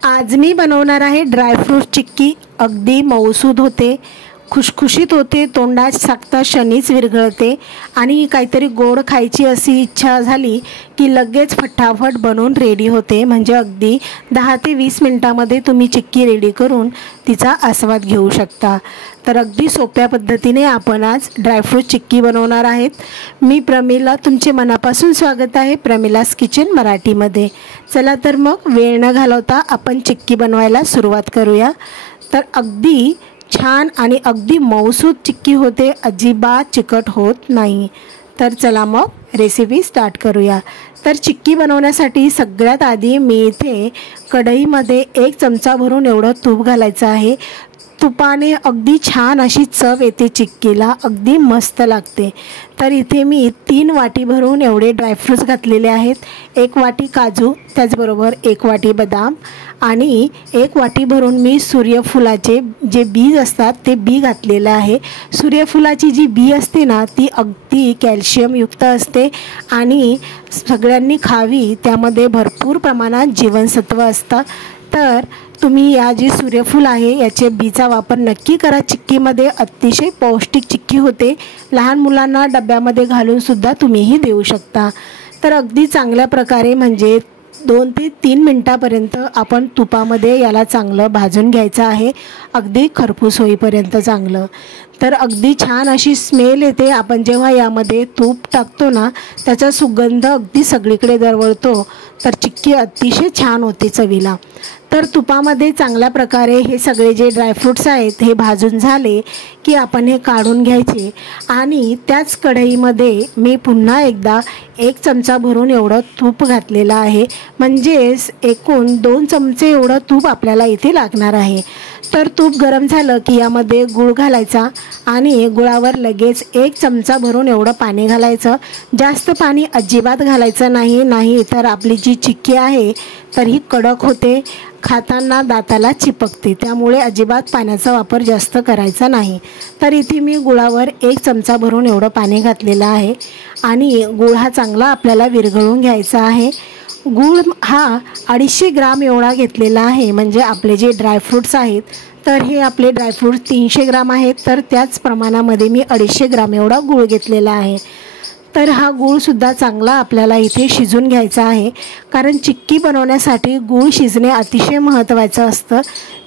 आज मी बनवणार आहे ड्रायफ्रूट चिक्की। अगदी मऊसूद होते, खुशखुशीत होते, तोंडात साकता क्षणीच विरघळते आणि काहीतरी गोड खायची अशी इच्छा झाली की लगेच फटाफट बनवून रेडी होते। म्हणजे अगदी 10 ते 20 मिनिटांमध्ये तुम्ही चिक्की रेडी करून तिचा आस्वाद घेऊ शकता। तर अगदी सोप्या पद्धतीने आपण आज ड्रायफ्रूट चिक्की बनवणार आहेत। मी प्रमिला, तुमचे मनापासून स्वागत आहे प्रमिलास किचन मराठीमध्ये। चला तर मग वेळ न घालवता आपण चिक्की बनवायला सुरुवात करूया। तर अगदी छान आणि अगदी मऊसूद चिक्की होते, अजिबात चिकट होत नाही। तर चला मग रेसिपी स्टार्ट करूया। तर चिक्की बनवण्यासाठी सगळ्यात आधी मी इथे कढईमध्ये 1 चमचा भरून एवढं तूप घालायचं आहे। तुपाने अगदी छान अशी चव येते चिक्कीला, अगदी मस्त लागते। तर इथे मी 3 वाटी भरून एवढे ड्रायफ्रूट्स घातलेले आहेत। 1 वाटी काजू, त्याचबरोबर 1 वाटी बदाम आणि 1 वाटी भरून मी सूर्यफुलाचे जे बीज असतात ते बी घातलेलं आहे। सूर्यफुलाची जी बी असते ना ती अगदी कॅल्शियमयुक्त असते आणि सगळ्यांनी खावी, त्यामध्ये भरपूर प्रमाणात जीवनसत्व असतं। तर तुम्ही या जी सूर्यफूल आहे याचे बीचा वापर नक्की करा चिक्कीमध्ये, अतिशय पौष्टिक चिक्की होते। लहान मुलांना डब्यामध्ये घालून सुद्धा तुम्हीही देऊ शकता। तर अगदी चांगल्या प्रकारे म्हणजे 2 ते 3 मिनिटापर्यंत आपण तुपामध्ये याला चांगलं भाजून घ्यायचं आहे, अगदी खरपूस होईपर्यंत चांगलं। तर अगदी छान अशी स्मेल येते आपण जेव्हा यामध्ये तूप टाकतो ना, त्याचा सुगंध अगदी सगळीकडे दरवळतो। तर चिक्की अतिशय छान होते चवीला। तर तुपामध्ये चांगल्या प्रकारे हे सगळे जे ड्रायफ्रूट्स आहेत हे भाजून झाले की आपण हे काढून घ्यायचे आणि त्याच कढईमध्ये मी पुन्हा एकदा 1 चमचा भरून एवढं तूप घातलेलं आहे। म्हणजेच एकूण 2 चमचे एवढं तूप आपल्याला इथे लागणार आहे। तर तूप गरम झालं की यामध्ये गूळ घालायचा आणि गुळावर लगेच 1 चमचा भरून एवढं पाणी घालायचं। जास्त पाणी अजिबात घालायचं नाही तर आपली जी चिक्की आहे तर ही कडक होते, खाताना दाताला चिपकते, त्यामुळे अजिबात पाण्याचा वापर जास्त करायचा नाही। तर इथे मी गुळावर 1 चमचा भरून एवढं पाणी घातलेलं आहे आणि गुळ हा चांगला आपल्याला विरघळून घ्यायचा आहे। गूळ हा 250 ग्राम एवढा घेतलेला आहे। म्हणजे आपले जे ड्रायफ्रूट्स आहेत तर हे आपले ड्रायफ्रूट्स 300 ग्राम आहेत, तर त्याच प्रमाणामध्ये मी 250 ग्राम एवढा गूळ घेतलेला आहे। तर हा गूळसुद्धा चांगला आपल्याला इथे शिजून घ्यायचा आहे, कारण चिक्की बनवण्यासाठी गूळ शिजणे अतिशय महत्त्वाचं असतं।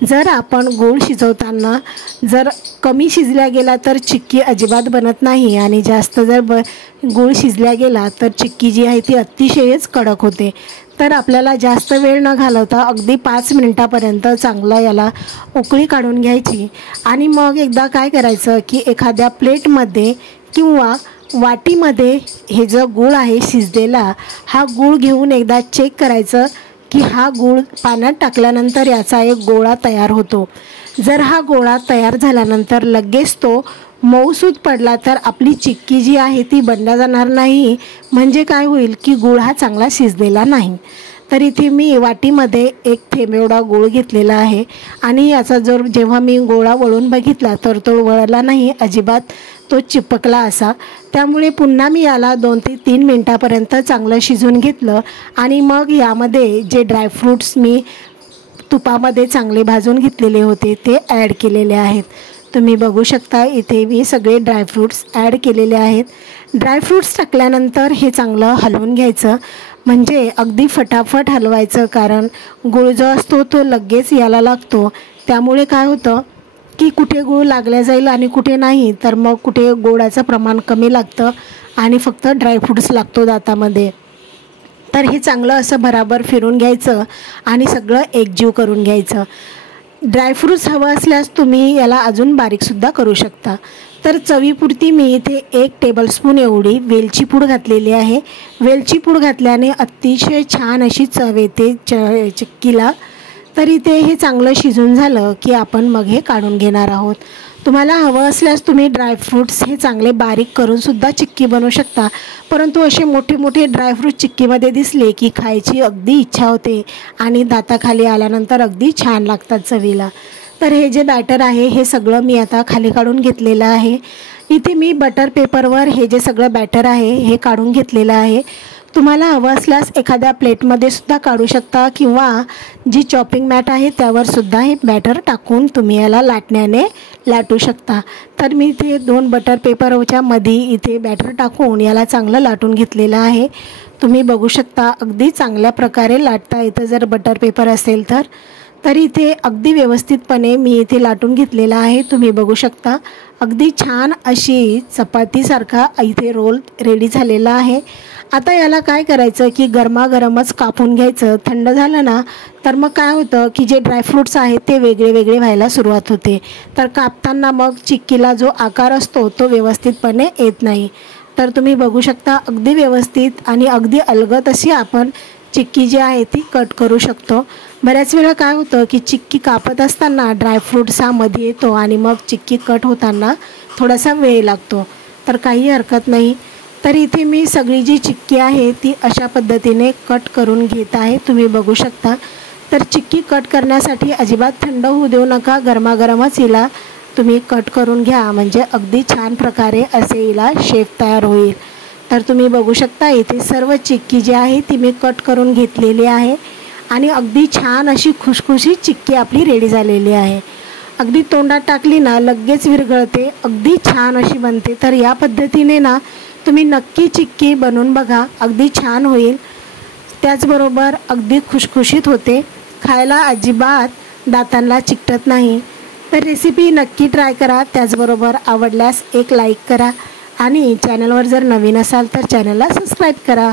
जर आपण गूळ शिजवताना जर कमी शिजल्या गेला तर चिक्की अजिबात बनत नाही आणि जास्त जर गूळ शिजल्या गेला तर चिक्की जी आहे ती अतिशयच कडक होते। तर आपल्याला जास्त वेळ न घालवता अगदी 5 मिनिटापर्यंत चांगलं याला उकळी काढून घ्यायची आणि मग एकदा काय करायचं की एखाद्या प्लेटमध्ये किंवा वाटीमध्ये हे जो गूळ आहे शिजलेला हा गूळ घेऊन एकदा चेक करायचं की हा गूळ पाण्यात टाकल्यानंतर याचा एक गोळा तयार होतो। जर हा गोळा तयार झाल्यानंतर लगेच तो मऊसूद पडला तर आपली चिक्की जी आहे ती बनल्या जाणार नाही। म्हणजे काय होईल की गूळ हा चांगला शिजलेला नाही। तर इथे मी वाटीमध्ये 1 थेंब एवढा गूळ घेतलेला आहे आणि याचा जर जेव्हा मी गोळा वळून बघितला तर तो वळला नाही, अजिबात तो चिपकला असा। त्यामुळे पुन्हा मी याला 2 ते 3 मिनिटापर्यंत चांगलं शिजून घेतलं आणि मग यामध्ये जे ड्रायफ्रूट्स मी तुपामध्ये चांगले भाजून घेतलेले होते ते ॲड केलेले आहेत। तुम्ही बघू शकता इथे मी सगळे ड्रायफ्रूट्स ॲड केलेले आहेत। ड्रायफ्रूट्स टाकल्यानंतर हे चांगलं हलवून घ्यायचं, म्हणजे अगदी फटाफट हलवायचं, कारण गूळ जो असतो तो लगेच याला लागतो। त्यामुळे काय होतं की कुठे गूळ लागल्या जाईल आणि कुठे नाही, तर मग कुठे गोडाचं प्रमाण कमी लागतं आणि फक्त ड्रायफ्रूट्स लागतो दातामध्ये। तर हे चांगलं असं भराभर फिरून घ्यायचं आणि सगळं एकजीव करून घ्यायचं। ड्रायफ्रूट्स हवं असल्यास तुम्ही याला अजून बारीकसुद्धा करू शकता। तर चवीपुरती मी इथे 1 टेबलस्पून एवढी वेलची पूड घातलेली आहे। वेलची पूड घातल्याने अतिशय छान अशी चव येते चिक्कीला। तर इथे हे चांगलं शिजून झालं की आपण मग हे काढून घेणार आहोत। तुम्हाला हवं असल्यास तुम्ही ड्रायफ्रूट्स हे चांगले बारीक करून सुद्धा चिक्की बनवू शकता, परंतु असे मोठे मोठे ड्रायफ्रूट चिक्कीमध्ये दिसले की खायची अगदी इच्छा होते आणि दाताखाली आल्यानंतर अगदी छान लागतात चवीला। तर हे जे बॅटर आहे हे सगळं मी आता खाली काढून घेतलेलं आहे। इथे मी बटर पेपरवर हे जे सगळं बॅटर आहे हे काढून घेतलेलं आहे। तुम्हाला हवं असल्यास एखाद्या प्लेटमध्ये सुद्धा काढू शकता किंवा जी चॉपिंग मॅट आहे त्यावर सुद्धा हे बॅटर टाकून तुम्ही याला लाटण्याने लाटू शकता। तर मी इथे 2 बटर पेपरच्या मध्ये इथे बॅटर टाकून याला चांगलं लाटून घेतलेलं आहे। तुम्ही बघू शकता अगदी चांगल्या प्रकारे लाटता येतं जर बटर पेपर असेल तर इथे अगदी व्यवस्थितपणे मी इथे लाटून घेतलेला आहे। तुम्ही बघू शकता अगदी छान अशी चपातीसारखा इथे रोल रेडी झालेला आहे। आता याला काय करायचं की गरमागरमच कापून घ्यायचं। थंड झालं ना तर मग काय होतं की जे ड्रायफ्रूट्स आहेत ते वेगळे वेगळे व्हायला सुरुवात होते, तर कापताना मग चिक्कीला जो आकार असतो तो व्यवस्थितपणे येत नाही। तर तुम्ही बघू शकता अगदी व्यवस्थित आणि अगदी अलगद अशी आपण चिक्की जी आहे ती कट करू शकतो। बऱ्याच वेळा काय होतं की चिक्की कापत असताना ड्रायफ्रूट्स हा मध्ये येतो आणि मग चिक्की कट होताना थोडासा वेळ लागतो, तर काही हरकत नाही। तर इथे मी सगळी जी चिक्की आहे ती अशा पद्धतीने कट करून घेत आहे। तुम्ही बघू शकता तर चिक्की कट करण्यासाठी अजिबात थंड होऊ देऊ नका, गरमागरमच हिला तुम्ही कट करून घ्या, म्हणजे अगदी छान प्रकारे असे हिला शेप तयार होईल। तर तुम्ही बघू शकता इथे सर्व चिक्की जी आहे ती मी कट करून घेतलेली आहे आणि अगदी छान अशी खुशखुशीत चिक्की आपली रेडी झालेली आहे। अगदी तोंडात टाकली ना लगेच विरघळते, अगदी छान अशी बनते। तर या पद्धतीने ना तुम्ही नक्की चिक्की बनवून बघा, अगदी छान होईल, त्याचबरोबर अगदी खुशखुशीत होते, खायला अजिबात दातांना चिकटत नाही। तर रेसिपी नक्की ट्राय करा, त्याचबरोबर आवडल्यास एक लाईक करा आणि चॅनलवर जर नवीन असाल तर चॅनलला सबस्क्राईब करा।